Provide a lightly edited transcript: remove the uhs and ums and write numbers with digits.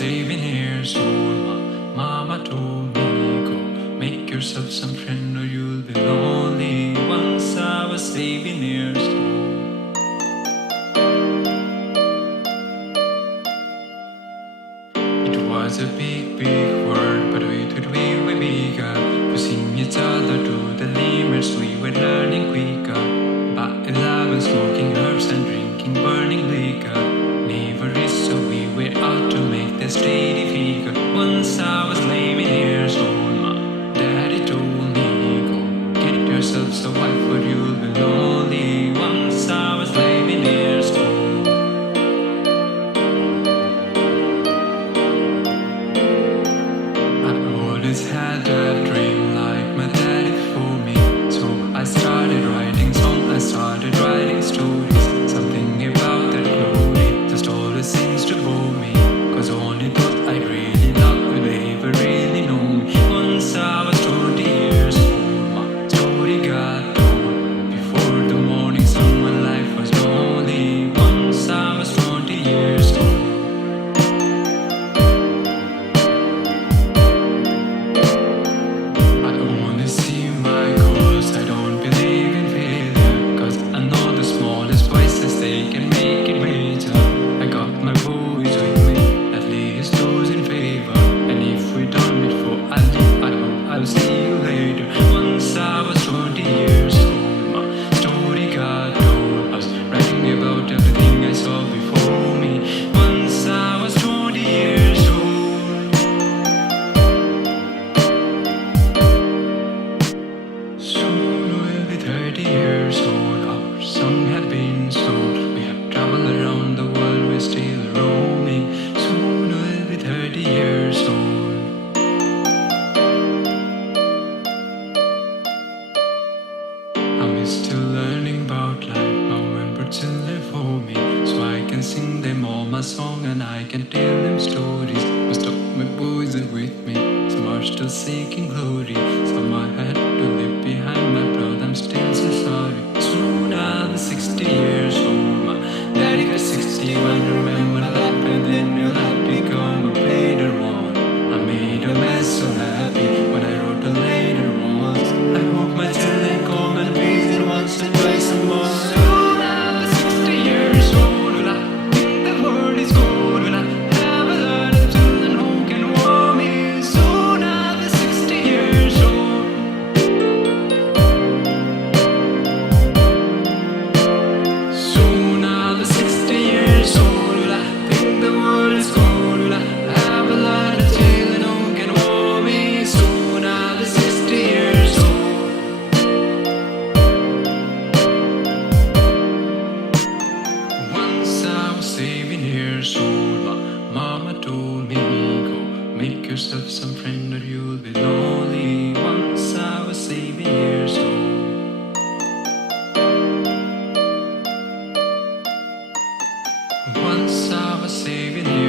saving years old. Mama told me, go make yourself some friend or you'll be lonely. Once I was saving years old. It was a big, big world, but we thought we got pushing each other to the limits. We were learning quicker, but 11 smoking herbs and drinking burning liquor. Never is so we were out to make the steady figure. Once I was 11 years old, my daddy told me, go get yourself a wife or you'll be lonely. Once I was 11 years old. I always had a dream like my daddy for me, so I started writing songs, I started writing stories. Something about that glory just always seems to bore me, cause only thought I really loved would ever really know me. Once I was 20 years old, my story got told. Before the morning sun, my life was lonely. Once I was 20 years old. I only see my goals, I don't believe in failure, cause I know the smallest voices, they can make it major. I got my boys with me, at least those in favor. And if we done it for I hope I'll see you later. Once I was 20 years old, my story got told. I was writing about everything I saw before me. Once I was 20 years old. Soon we'll be 30 years old. Our song had been sold. We have traveled around the world, we're still roaming. Soon we'll be 30 years old. I'm still learning about life. My when still there for me, so I can sing them all my song and I can tell them stories. Most of my boys are with me, some are still seeking glory. Some I had to leave behind, my brother, I'm still so sorry. Soon I'll be 60 years old. My daddy got 61. Remember that, and then you'll have become a later one. I made a mess so happy when I wrote the later ones. I hope my children come and visit once and twice a month. Soon I'll be 60 years old. Will I think the world is gold? Will I have a lot of children who can warm me? Soon I'll be 60 years old. Soon I'll be 60 years old. Will I think the world is gold? Will I have a lot of children who can warm me? Soon I'll be 60 years old. Once I was 7 years old, my mama told me, go make yourself some friend or you'll be lonely. Once I was 7 years old. Once I was 7 years